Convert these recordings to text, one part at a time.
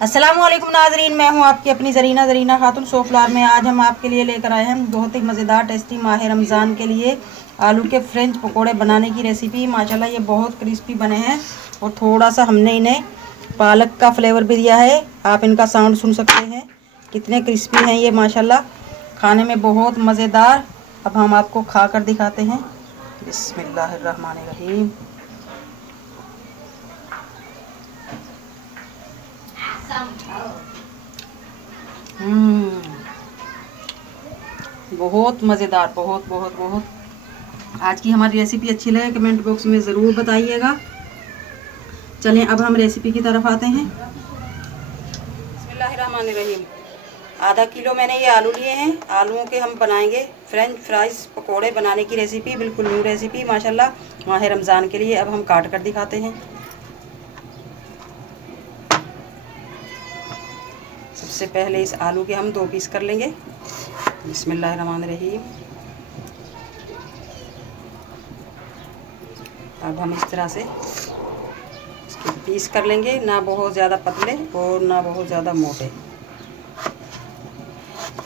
अस्सलामुअलैकुम नाजरीन, मैं हूं आपकी अपनी ज़रीना खातून सोफ्लावर में। आज हम आपके लिए लेकर आए हैं बहुत ही मज़ेदार टेस्टी माह रमज़ान के लिए आलू के फ्रेंच पकोड़े बनाने की रेसिपी। माशाल्लाह ये बहुत क्रिस्पी बने हैं और थोड़ा सा हमने इन्हें पालक का फ्लेवर भी दिया है। आप इनका साउंड सुन सकते हैं कितने क्रिस्पी हैं ये, माशाल्लाह खाने में बहुत मज़ेदार। अब हम आपको खा कर दिखाते हैं। बिस्मिल्लाहिर्रहमानिर्रहीम। बहुत मज़ेदार, बहुत बहुत बहुत। आज की हमारी रेसिपी अच्छी लगे कमेंट बॉक्स में ज़रूर बताइएगा। चलें अब हम रेसिपी की तरफ आते हैं। बिस्मिल्लाहिर्रहमानिर्रहीम। आधा किलो मैंने ये आलू लिए हैं। आलूओं के हम बनाएंगे फ्रेंच फ्राइज़ पकोड़े बनाने की रेसिपी, बिल्कुल न्यू रेसिपी माशाल्लाह माह रमज़ान के लिए। अब हम काट कर दिखाते हैं। सबसे पहले इस आलू के हम 2 पीस कर लेंगे। बिस्मिल्लाहिर्रहमानिर्रहीम। अब हम इस तरह से इसके पीस कर लेंगे, ना बहुत ज़्यादा पतले और ना बहुत ज़्यादा मोटे।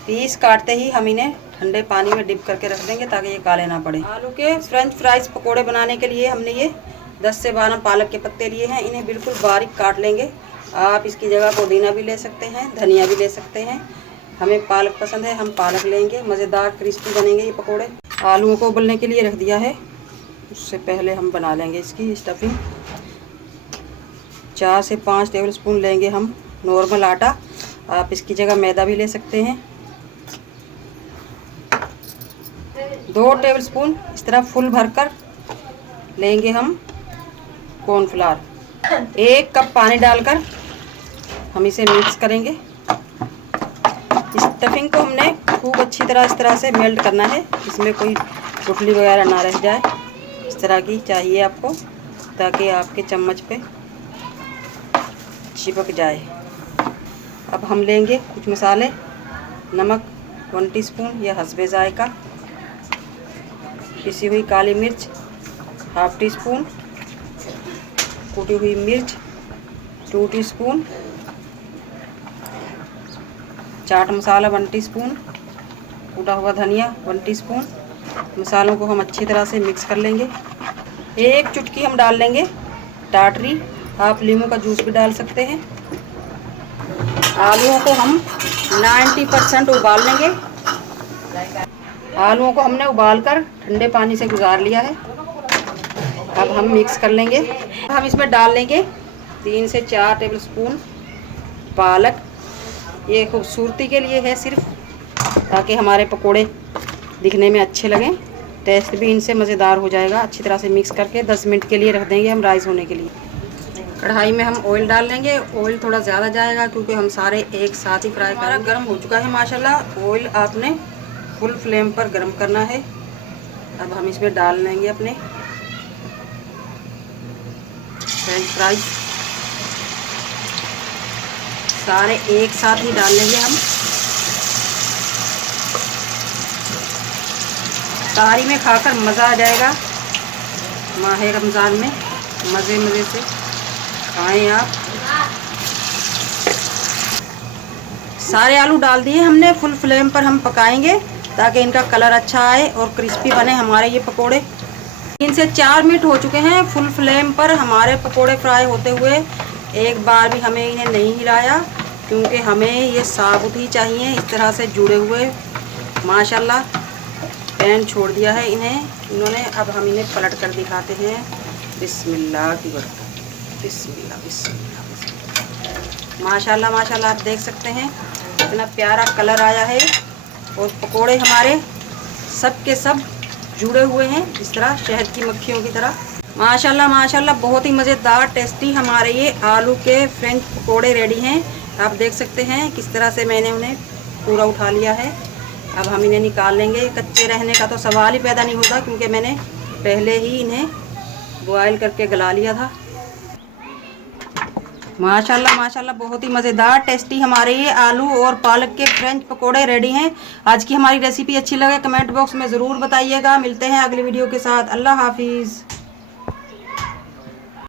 पीस काटते ही हम इन्हें ठंडे पानी में डिप करके रख देंगे ताकि ये काले ना पड़े। आलू के फ्रेंच फ्राइज़ पकोड़े बनाने के लिए हमने ये 10 से 12 पालक के पत्ते लिए हैं। इन्हें बिल्कुल बारीक काट लेंगे। आप इसकी जगह पुदीना भी ले सकते हैं, धनिया भी ले सकते हैं। हमें पालक पसंद है, हम पालक लेंगे। मज़ेदार क्रिस्पी बनेंगे ये पकोड़े। आलूओं को उबलने के लिए रख दिया है। उससे पहले हम बना लेंगे इसकी स्टफिंग। 4 से 5 टेबल स्पून लेंगे हम नॉर्मल आटा। आप इसकी जगह मैदा भी ले सकते हैं। 2 टेबल स्पून इस तरह फुल भरकर लेंगे हम कॉर्नफ्लावर। 1 कप पानी डालकर हम इसे मिक्स करेंगे। स्टफिंग को हमने खूब अच्छी तरह इस तरह से मेल्ट करना है, इसमें कोई गुठली वगैरह ना रह जाए। इस तरह की चाहिए आपको ताकि आपके चम्मच पे चिपक जाए। अब हम लेंगे कुछ मसाले। नमक 1 टीस्पून या हस्बे जायका, पिसी हुई काली मिर्च 1/2 टीस्पून, कूटी हुई मिर्च 2 टीस्पून, चाट मसाला 1 टीस्पून, कूटा हुआ धनिया 1 टीस्पून। मसालों को हम अच्छी तरह से मिक्स कर लेंगे। 1 चुटकी हम डाल लेंगे टाटरी। आप नींबू का जूस भी डाल सकते हैं। आलूओं को हम 90% उबाल लेंगे। आलूओं को हमने उबालकर ठंडे पानी से गुजार लिया है। अब हम मिक्स कर लेंगे। हम इसमें डाल लेंगे 3 से 4 टेबल स्पून पालक। ये खूबसूरती के लिए है सिर्फ, ताकि हमारे पकोड़े दिखने में अच्छे लगें। टेस्ट भी इनसे मज़ेदार हो जाएगा। अच्छी तरह से मिक्स करके 10 मिनट के लिए रख देंगे हम राइस होने के लिए। कढ़ाई में हम ऑयल डाल लेंगे। ऑयल थोड़ा ज़्यादा जाएगा क्योंकि हम सारे एक साथ ही फ्राई करेंगे। गर्म हो चुका है माशाल्लाह। ऑयल आपने फुल फ्लेम पर गर्म करना है। अब हम इसमें डाल लेंगे अपने फ्रेंच फ्राइज। सारे एक साथ ही डाल लेंगे हम। तारी में खाकर मज़ा आ जाएगा। माह रमज़ान में मज़े मज़े से खाएं आप। सारे आलू डाल दिए हमने। फुल फ्लेम पर हम पकाएंगे ताकि इनका कलर अच्छा आए और क्रिस्पी बने हमारे ये पकोड़े। 3 से 4 मिनट हो चुके हैं फुल फ्लेम पर हमारे पकोड़े फ्राई होते हुए। एक बार भी हमें इन्हें नहीं हिलाया क्योंकि हमें ये साबुत ही चाहिए, इस तरह से जुड़े हुए। माशाल्लाह पैन छोड़ दिया है इन्होंने। अब हम इन्हें पलट कर दिखाते हैं। बिस्मिल्लाह की बरकत। बिस्मिल्लाह बिस्मिल्लाह बिस्मिल्लाह। माशाल्लाह माशाल्लाह आप देख सकते हैं इतना प्यारा कलर आया है और पकोड़े हमारे सब के सब जुड़े हुए हैं इस तरह शहद की मक्खियों की तरह। माशाल्लाह माशाल्लाह बहुत ही मज़ेदार टेस्टी हमारे ये आलू के फ्रेंच पकोड़े रेडी हैं। आप देख सकते हैं किस तरह से मैंने उन्हें पूरा उठा लिया है। अब हम इन्हें निकाल लेंगे। कच्चे रहने का तो सवाल ही पैदा नहीं होता क्योंकि मैंने पहले ही इन्हें बॉयल करके गला लिया था। माशाल्लाह माशाल्लाह बहुत ही मज़ेदार टेस्टी हमारे ये आलू और पालक के फ्रेंच पकोड़े रेडी हैं। आज की हमारी रेसिपी अच्छी लगे कमेंट बॉक्स में ज़रूर बताइएगा। मिलते हैं अगली वीडियो के साथ। अल्लाह हाफिज़।